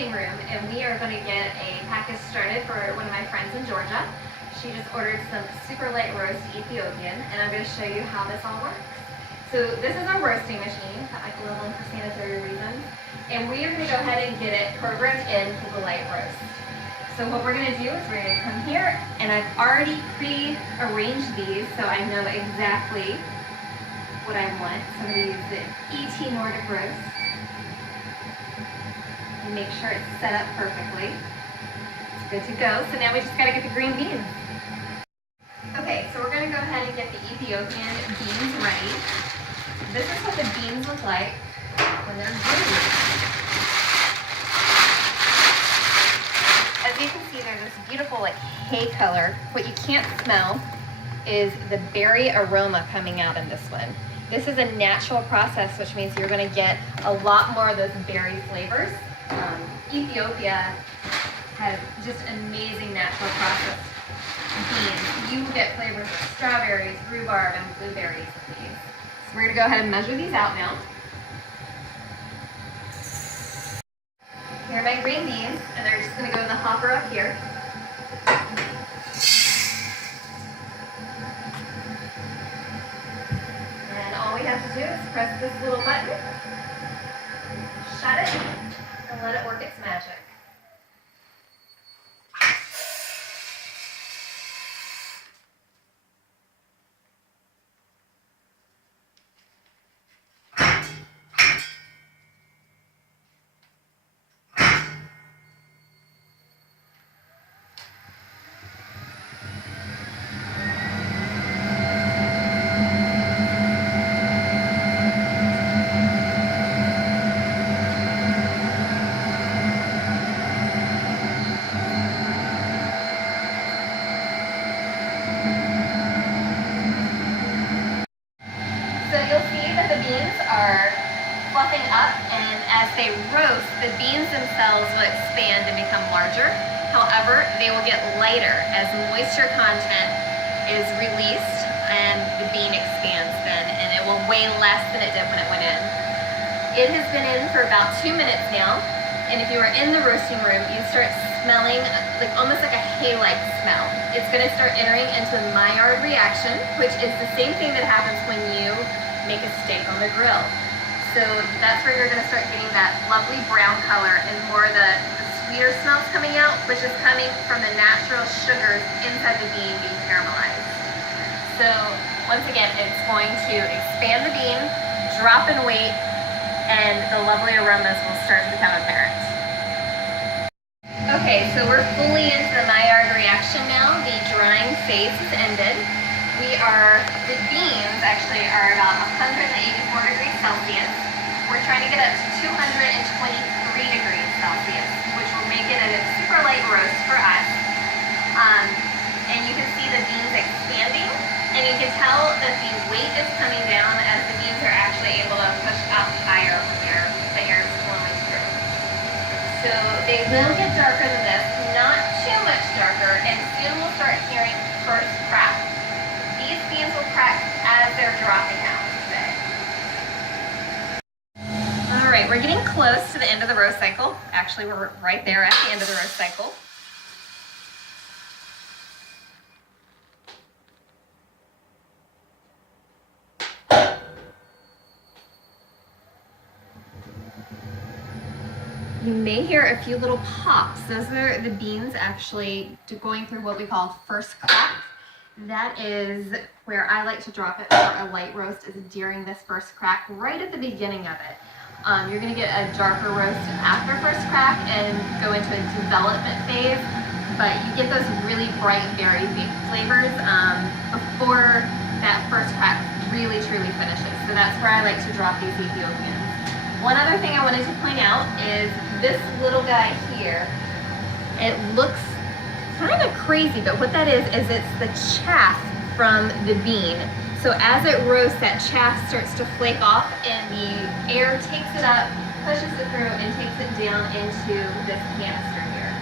roasting room, and we are going to get a package started for one of my friends in Georgia. She just ordered some super light roast Ethiopian, and I'm going to show you how this all works. So this is our roasting machine, got my glove on for sanitary reasons, and we are going to go ahead and get it programmed in for the light roast. So what we're going to do is we're going to come here, and I've already pre-arranged these so I know exactly what I want. So I'm going to use the ET Nordic roast and make sure it's set up perfectly. It's good to go. So now we just got to get the green beans. Okay, so we're going to go ahead and get the Ethiopian beans ready. This is what the beans look like when they're green. As you can see, they're this beautiful like hay color. What you can't smell is the berry aroma coming out in this one. This is a natural process, which means you're going to get a lot more of those berry flavors. Ethiopia has just amazing natural process beans. You will get flavors of strawberries, rhubarb, and blueberries with these. So we're going to go ahead and measure these out now. Here are my green beans, and they're just going to go in the hopper up here. And all we have to do is press this little button, shut it, and let it work its magic. So you'll see that the beans are fluffing up, and as they roast, the beans themselves will expand and become larger. However, they will get lighter as moisture content is released and the bean expands then, and it will weigh less than it did when it went in. It has been in for about 2 minutes now, and if you were in the roasting room, you start smelling like almost like a hay-like smell. It's going to start entering into the Maillard reaction, which is the same thing that happens when you make a steak on the grill. So that's where you're going to start getting that lovely brown color and more of the sweeter smells coming out, which is coming from the natural sugars inside the bean being caramelized. So once again, it's going to expand the bean, drop in weight, and the lovely aromas will start to become apparent. Okay, so we're fully into the Maillard reaction now. The drying phase has ended. The beans actually are about 184 degrees Celsius. We're trying to get up to 223 degrees Celsius, which will make it a super light roast for us. And you can see the beans expanding, and you can tell that the weight is coming down as the beans are actually able to push up higher when the air is flowing through. So they will get darker than this, not too much darker, and soon we'll start hearing first crack. These beans will crack as they're dropping out today. All right, we're getting close to the end of the roast cycle. Actually, we're right there at the end of the roast cycle. You may hear a few little pops. Those are the beans actually going through what we call first crack. That is where I like to drop it for a light roast, is during this first crack, right at the beginning of it. You're going to get a darker roast after first crack and go into a development phase, but you get those really bright berry flavors before that first crack really truly finishes. So that's where I like to drop these Ethiopians. One other thing I wanted to point out is this little guy here. It looks kind of crazy, but what that is it's the chaff from the bean. So as it roasts, that chaff starts to flake off, and the air takes it up, pushes it through, and takes it down into this canister here.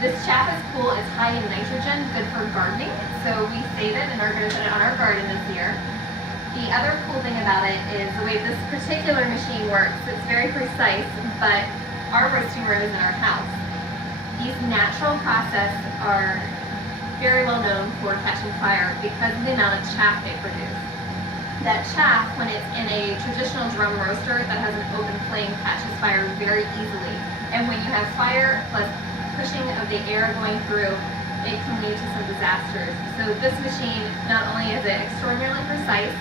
This chaff is cool. It's high in nitrogen, good for gardening. So we save it and are going to put it on our garden this year. The other cool thing about it is the way this particular machine works. It's very precise, but our roasting rows in our house, these natural process are very well known for catching fire because of the amount of chaff they produce. That chaff, when it's in a traditional drum roaster that has an open flame, catches fire very easily. And when you have fire plus pushing of the air going through, it can lead to some disasters. So this machine, not only is it extraordinarily precise,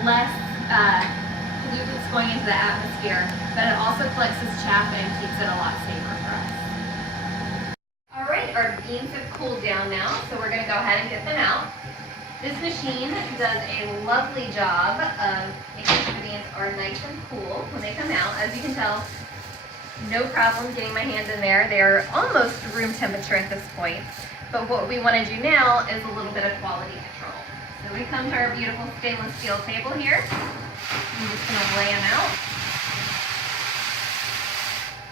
less pollutants going into the atmosphere, but it also collects this chaff and keeps it a lot safer for us. All right, our beans have cooled down now, so we're going to go ahead and get them out. This machine does a lovely job of making sure the beans are nice and cool when they come out. As you can tell, no problem getting my hands in there. They're almost room temperature at this point. But what we want to do now is a little bit of quality control. So we come to our beautiful stainless steel table here. I'm just going to lay them out.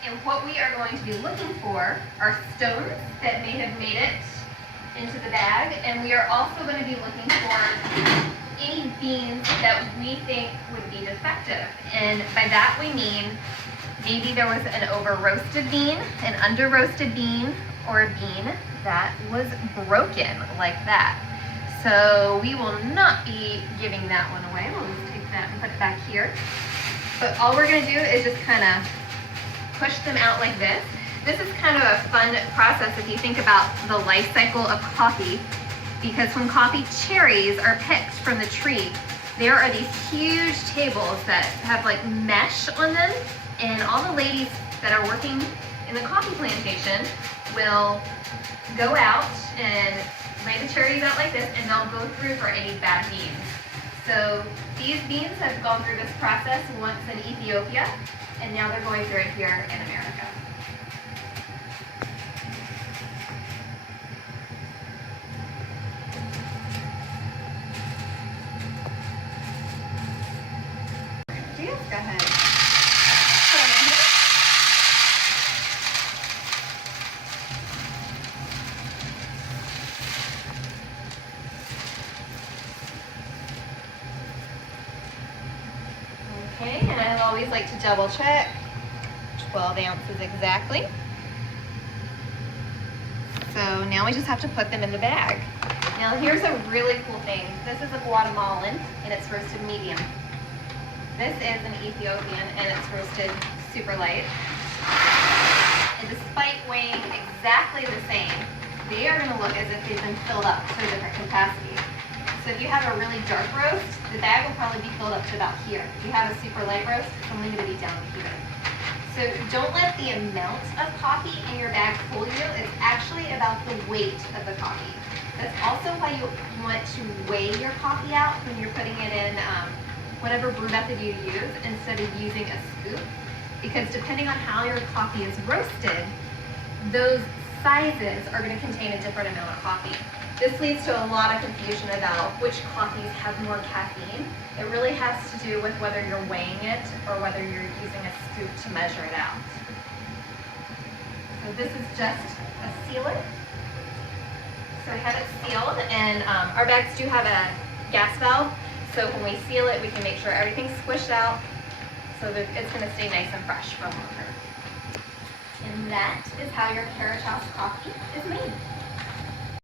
And what we are going to be looking for are stones that may have made it into the bag. And we are also going to be looking for any beans that we think would be defective. And by that we mean maybe there was an over-roasted bean, an under-roasted bean, or a bean that was broken like that. So we will not be giving that one away. We'll just take that and put it back here. But all we're going to do is just kind of push them out like this. This is kind of a fun process if you think about the life cycle of coffee, because when coffee cherries are picked from the tree, there are these huge tables that have like mesh on them, and all the ladies that are working in the coffee plantation will go out and lay the cherries out like this, and they'll go through for any bad beans. So these beans have gone through this process once in Ethiopia, and now they're going through it here in America. Go ahead. Okay, and I always like to double check. 12 ounces exactly. So now we just have to put them in the bag. Now here's a really cool thing. This is a Guatemalan and it's roasted medium. This is an Ethiopian and it's roasted super light. And despite weighing exactly the same, they are going to look as if they've been filled up to a different capacity. So if you have a really dark roast, the bag will probably be filled up to about here. If you have a super light roast, it's only going to be down to here. So don't let the amount of coffee in your bag fool you. It's actually about the weight of the coffee. That's also why you want to weigh your coffee out when you're putting it in whatever brew method you use instead of using a scoop, because depending on how your coffee is roasted, those sizes are going to contain a different amount of coffee. This leads to a lot of confusion about which coffees have more caffeine. It really has to do with whether you're weighing it or whether you're using a scoop to measure it out. So this is just a sealer. So we have it sealed, and our bags do have a gas valve. So when we seal it, we can make sure everything's squished out so that it's going to stay nice and fresh for longer. And that is how your Carriage House coffee is made.